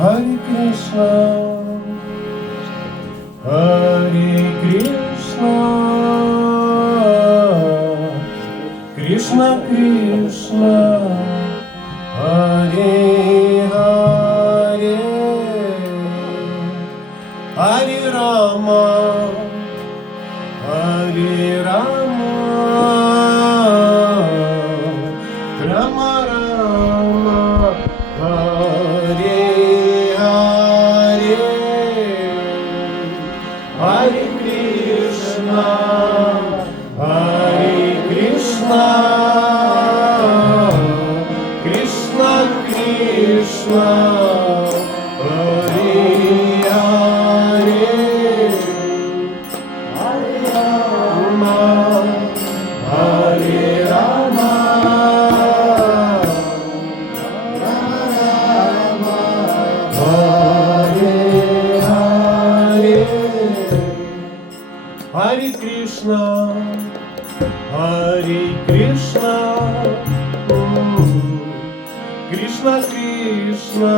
Hare Krishna, Hare Krishna, Krishna Krishna, Hare Hare, Hare Rama, Hare Rama, Rama Rama, Hare Hare, Hare Krishna, Hare Krishna, Krishna Krishna, Hare Hare, Hare Rama, Hare Rama, Hare Hare, Hare Krishna, Hare Krishna, Krishna Krishna,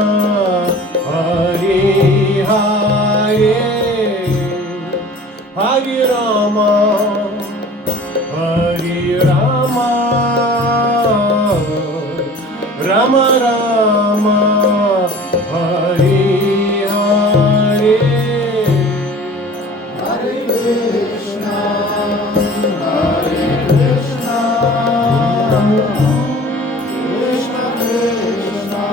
Hare Hare, Hare Rama, Hare Rama, Rama Rama, Hare Hare, Hare Krishna, Hare Krishna, Krishna Krishna, Hare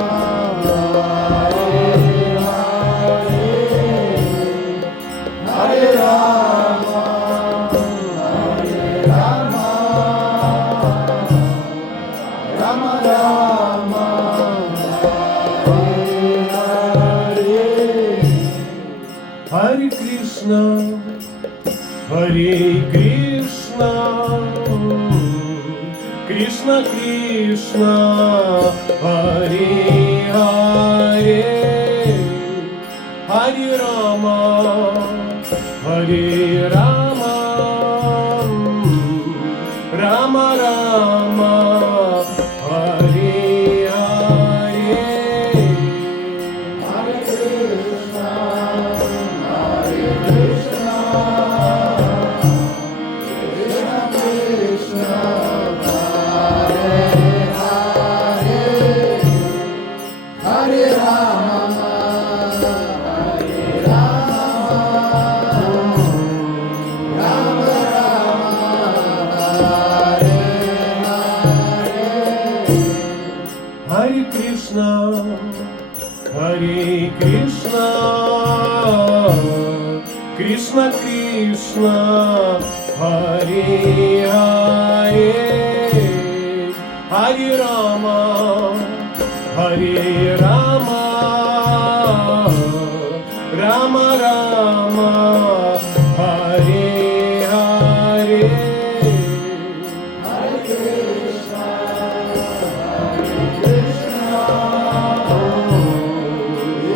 Hare, Hare Rama, Hare Rama, Rama Rama, Hare Hare, Hare Krishna, Hare Krishna, Krishna Krishna, Hare Hare, Hare Rama, Hare Rama, Rama Rama, Hare Hare, Hare Krishna, Hare Krishna, Krishna Krishna, Hare Hare, Hare Rama, Hare Rama, Rama Rama, Hare Hare, Hare Krishna, Hare Krishna, Krishna Krishna, Hare Hare, Hare Rama, Hare Rama, Rama Rama, Hare Hare, Hare Krishna, Hare Krishna,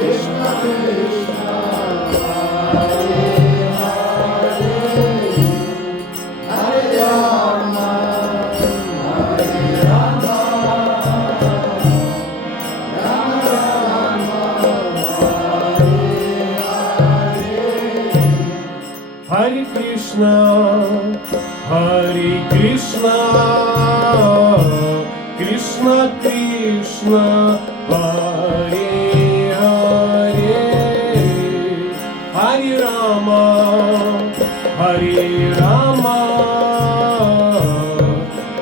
Krishna Krishna, Hare Hare, Hare Rama, Hare Rama, Rama Rama, Hare Krishna, Hare Krishna, Krishna Krishna, Hare Hare, Hare Rama, Hare Rama,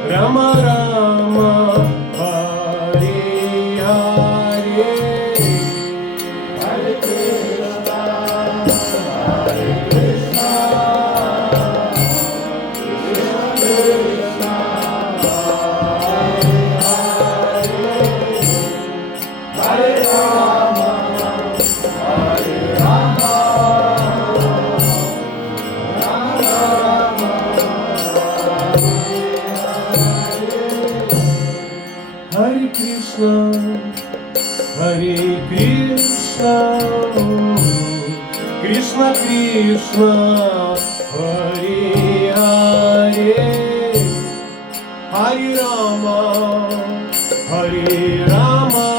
Rama Rama, Hare Hare, Hare Krishna, Hare Krishna, Krishna Krishna, Hare Rama, Hare Rama, Rama Rama, Hare Krishna, Hare Krishna, Krishna Krishna, Hare Hare, Hare Rama, Hare Rama,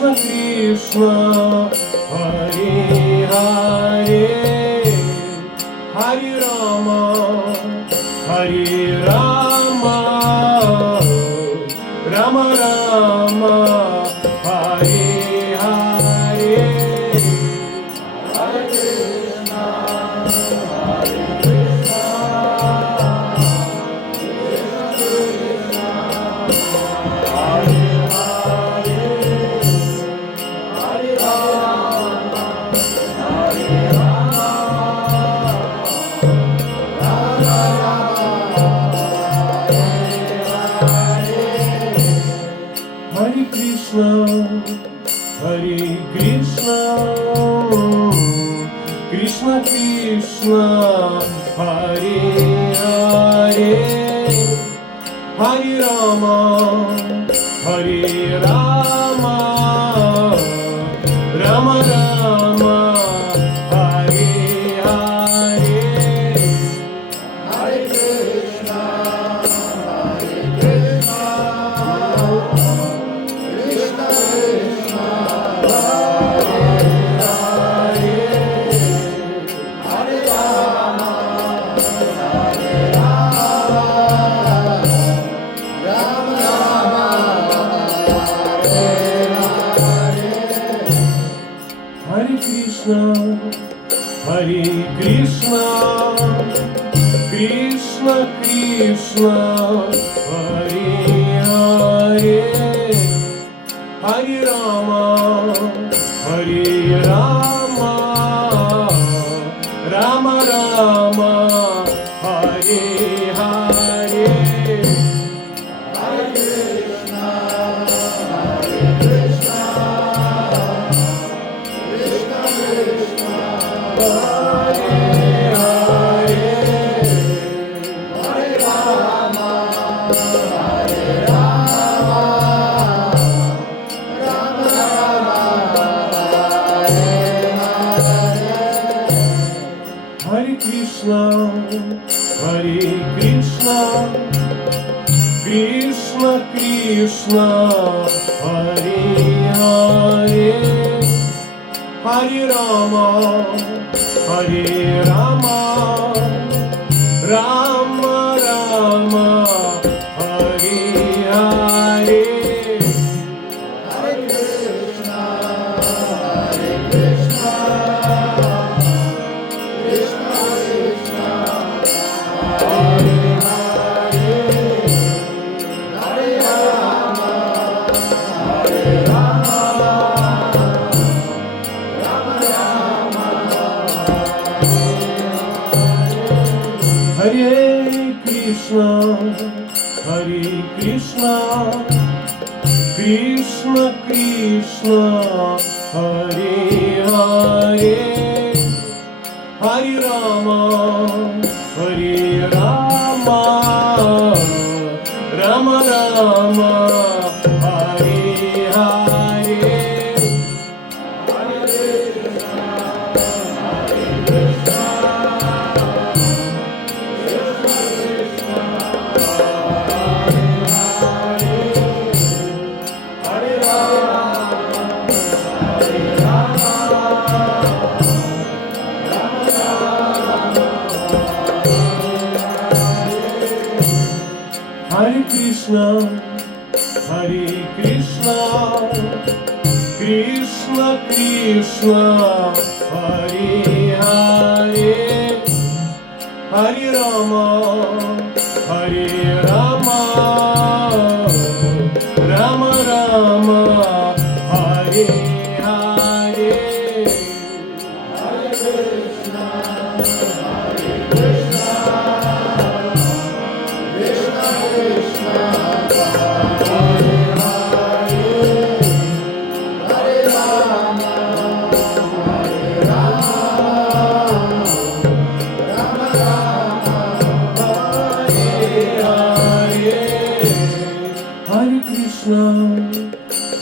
Krishna Krishna, Hare Hare, Hare Rama, Hare Rama, Rama Rama, Hare Hare, Hare Krishna, Hare Krishna, Krishna Krishna, Hare Hare, Hare Rama, Hare Hare Krishna, Hare Krishna, Krishna Krishna, Hare Hare, Hare Rama, Hare Rama, Rama Rama, Hare Hare, Hare Krishna, Hare Krishna, Krishna Krishna, Hare Hare, Hare Rama, Hare Rama, Rama Rama, Hare Krishna, Hare Krishna, Krishna Krishna, Hare Hare, Hare Rama, Hare Rama, Rama Rama, Hare Hare, Hare Krishna, Hare Krishna, Krishna Krishna, Hare Hare, Hare Rama, Hare Rama, Rama Rama, Hare Krishna, Hare Krishna, Krishna Krishna, Hare Hare, Hare Rama, Hare Rama, Rama Rama, Hare Hare, Hare Krishna, Hare Krishna, Krishna Krishna, Hare Hare, Hare Rama, Hare Rama, Rama Rama, Hare Krishna, Hare Krishna, Krishna Krishna, Hare Hare, Hare Rama, Hare Rama, Rama Rama, Hare Hare, Hare Krishna, Hare Krishna, Hare Krishna, Hare Krishna, Krishna Krishna, Hare Hare, Hare Rama, Hare Rama, Rama Rama, Hare Hare, Hare Krishna, Hare Krishna, Krishna Krishna, Hare Hare, Hare Rama, Hare Rama, Rama Rama, Hare Hare, Hare Krishna,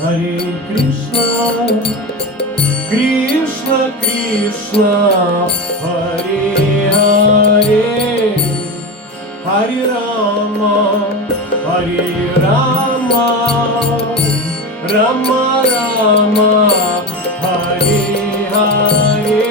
Hare Krishna, Krishna Krishna, Hare Hare, Hare Rama, Hare Rama, Rama Rama, Hare Hare.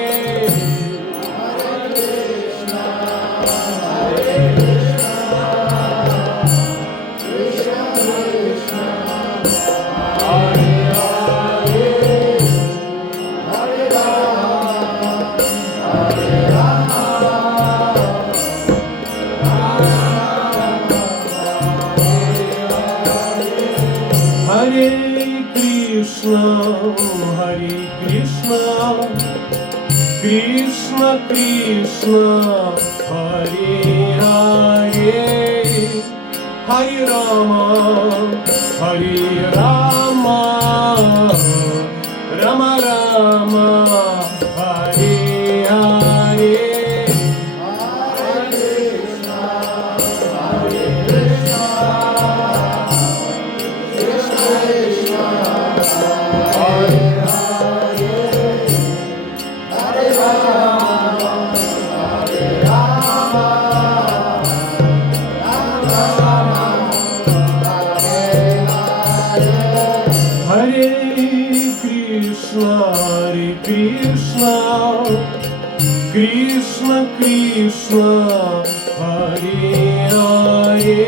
Hare Krishna, Hare Krishna, Krishna Krishna, Hare Hare, Hare Rama, Hare Rama, Rama Rama, Hare Hare. Hare Krishna, Hare Krishna, Krishna Krishna, Hare Hare,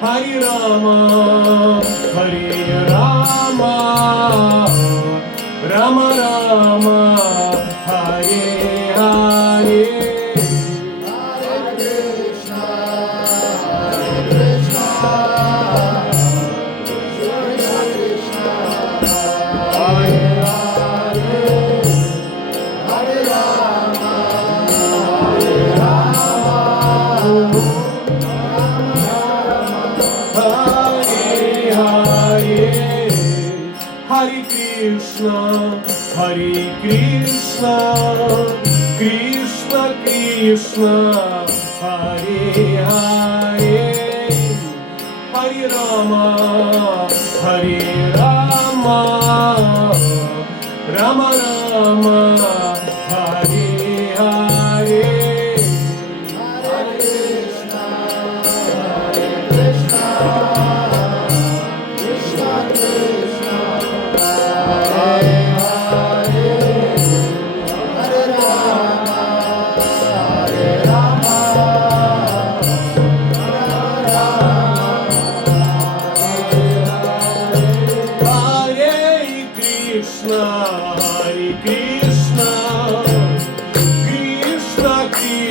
Hare Rama, Hare Rama, Rama Rama, Hare Hare. Hare Krishna, Hare Krishna, Krishna Krishna, Hare Hare, Hare Rama, Hare Rama, Rama Rama, Hare Hare. Krishna, Hare Krishna, Krishna Krishna, Hare Hare, Hare Rama, Hare Rama, Rama Rama, Hare Hare, Hare Krishna, Hare Krishna, Krishna Krishna.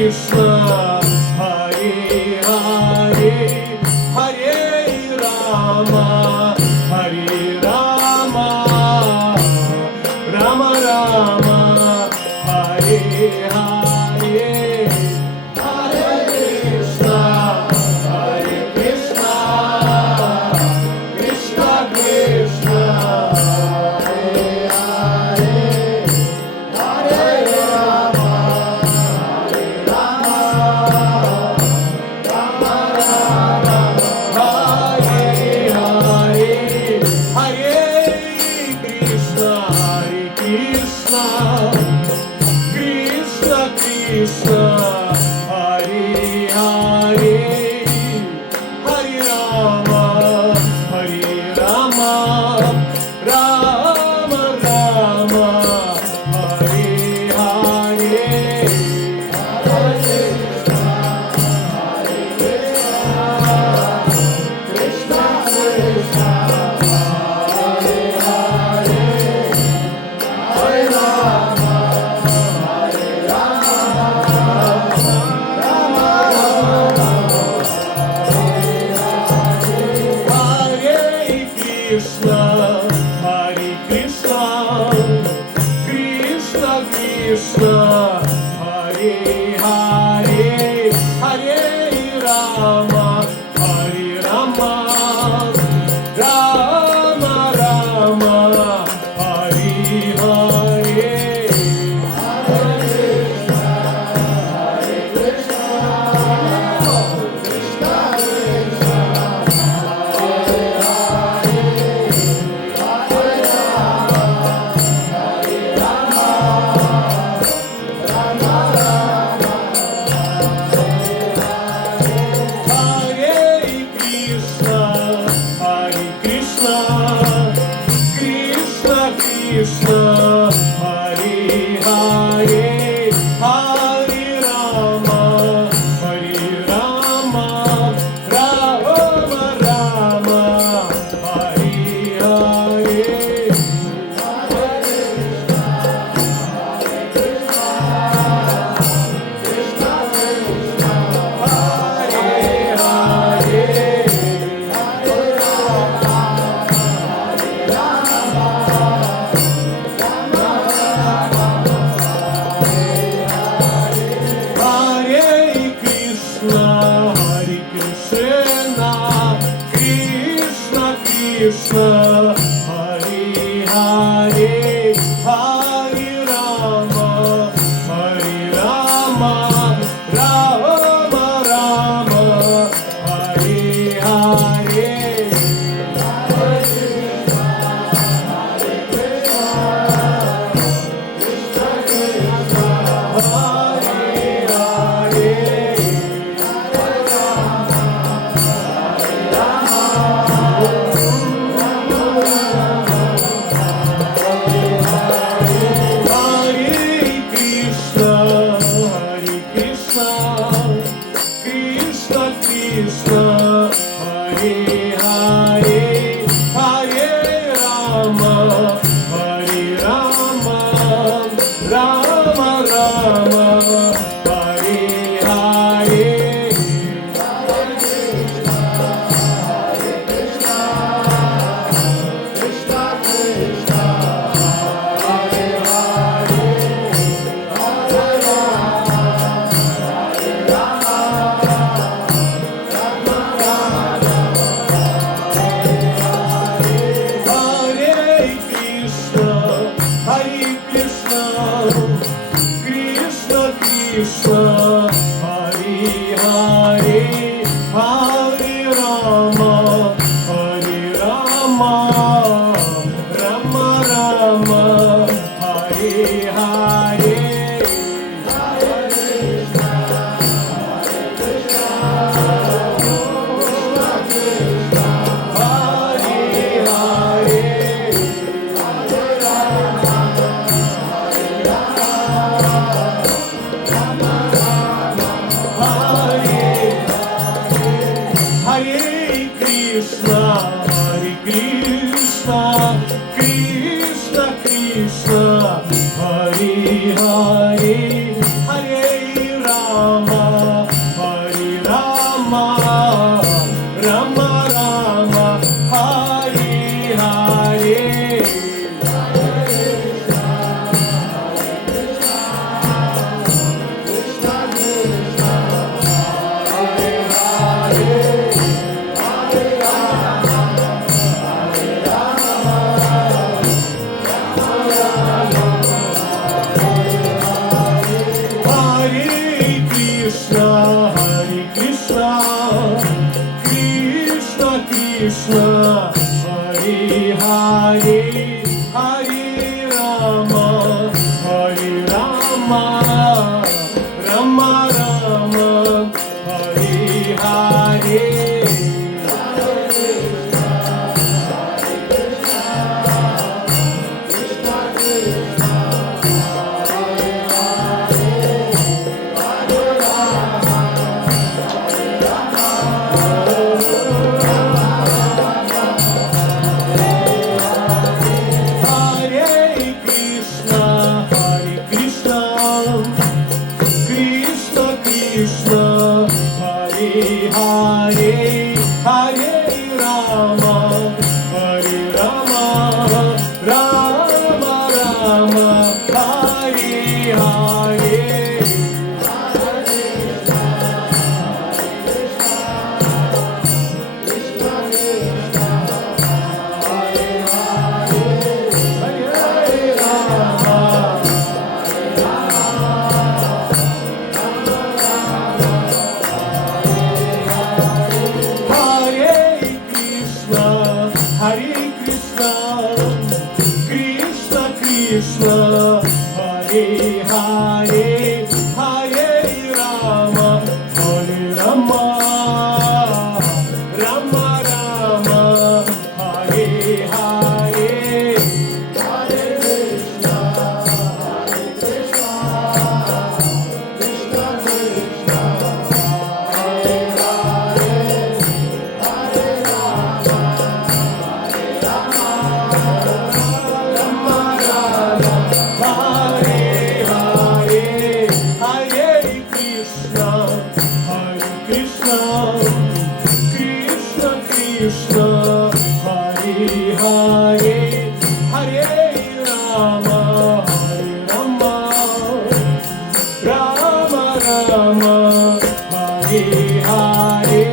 Krishna, Hare Hare, Hare Rama, Hare Rama, Rama Rama, Hare Hare, Hare Krishna, Hare Krishna, Krishna Krishna, Hare Hare, Hare Rama. Krishna, Hare Krishna, Krishna Krishna, Hare Hare, Hare Rama, Hare Rama, Rama Rama, Hare Hare, Hare Krishna, Hare Krishna, Krishna Krishna. Krishna, Hare Hare, Hare Rama, Hare Rama, Rama Rama, Hare Hare. Krishna, Hare Hare, Hare Rama, Hare Rama, Rama Rama, Hare Hare. Krishna, Hare Hare, Hare Rama, Hare Rama, Rama Rama, Hare Hare. Krishna, Hare Hare, Hare Rama, Hare Rama, Rama Rama, Hare Hare. Krishna, Krishna Krishna, Hare Hare, Hare Rama, Hare Rama, Rama Rama, Hare Hare. Krishna, Hare Hare, Hare Rama, Hare Rama, Rama Rama, Hare Hare. Krishna, Hare Hare, Hare Rama, Hare Rama, Rama Rama, Hare Hare. Krishna, Hare Hare, Hare Rama, Hare Rama, Rama Rama, Hare Hare. Hare Hare Rama Hare Rama Rama Rama Hare Hare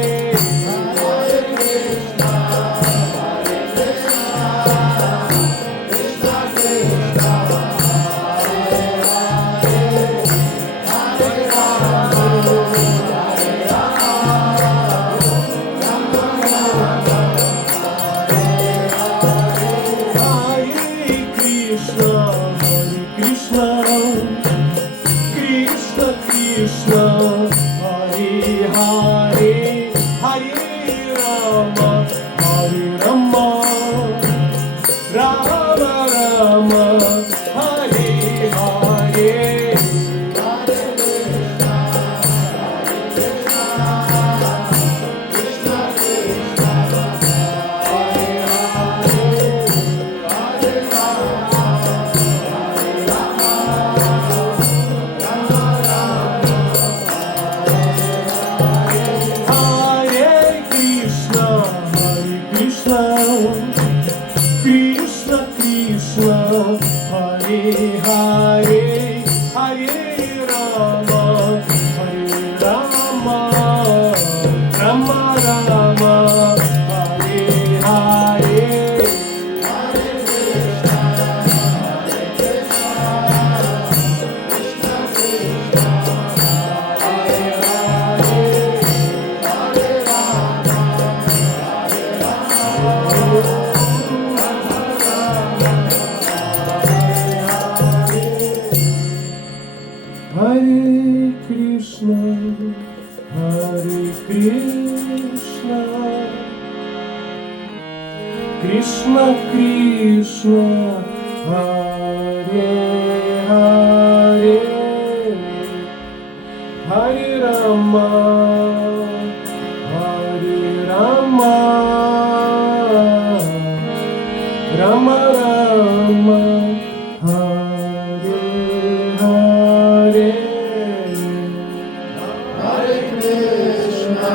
Krishna Krishna Hare Hare Hare Rama Hare Rama Rama Rama Hare Hare Hare Krishna Hare Krishna Krishna Krishna Hare Hare Hare Rama Hare Rama Rama Rama Hare Hare Hare Krishna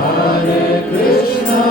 Hare Krishna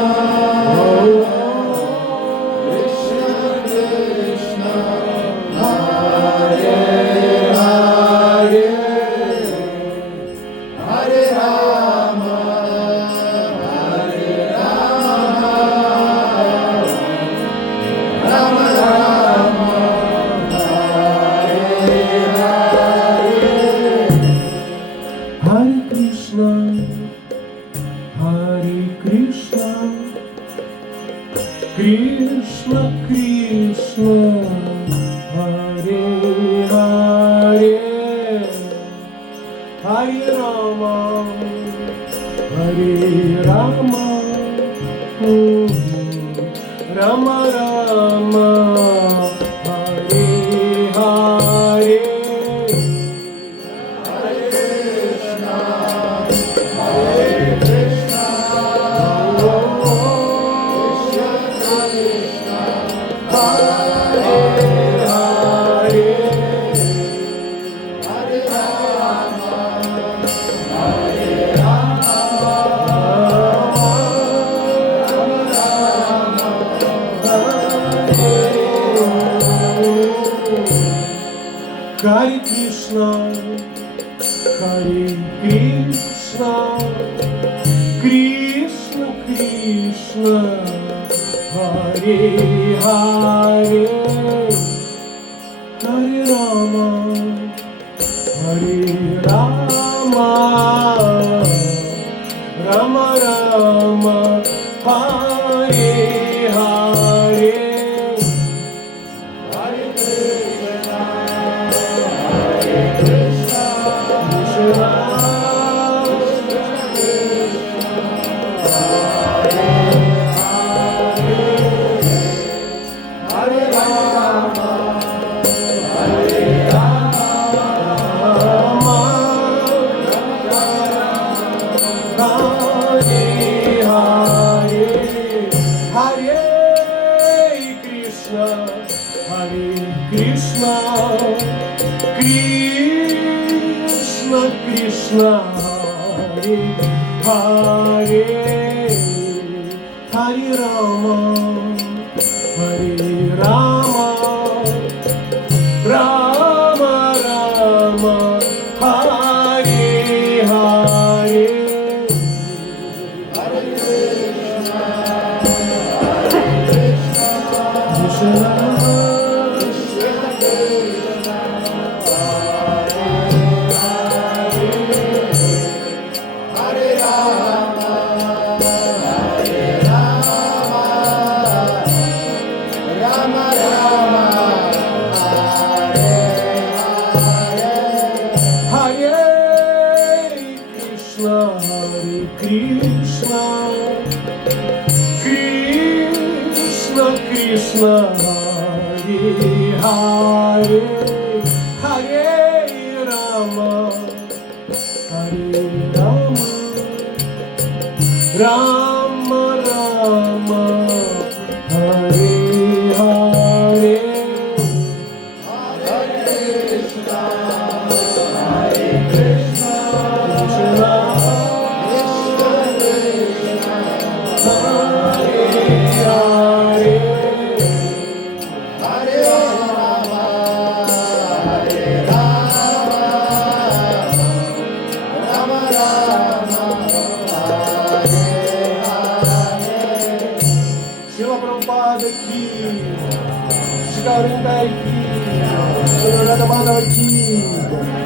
Hare Krishna, Hare Krishna, Krishna Krishna, Hare Hare, Hare Rama, Hare Rama, Rama Rama, Hare Hare. Krishna, Krishna Krishna, Hare Hare, Hare Rama, Hare Rama, Rama Rama, Hare Hare. Krishna, Krishna Krishna, Hare Hare, Hare Rama, Hare Rama, Rama Rama, Hare Hare. Srila Prabhupada ki, Shri Gauranga ki, Shri Radha Madhava ki.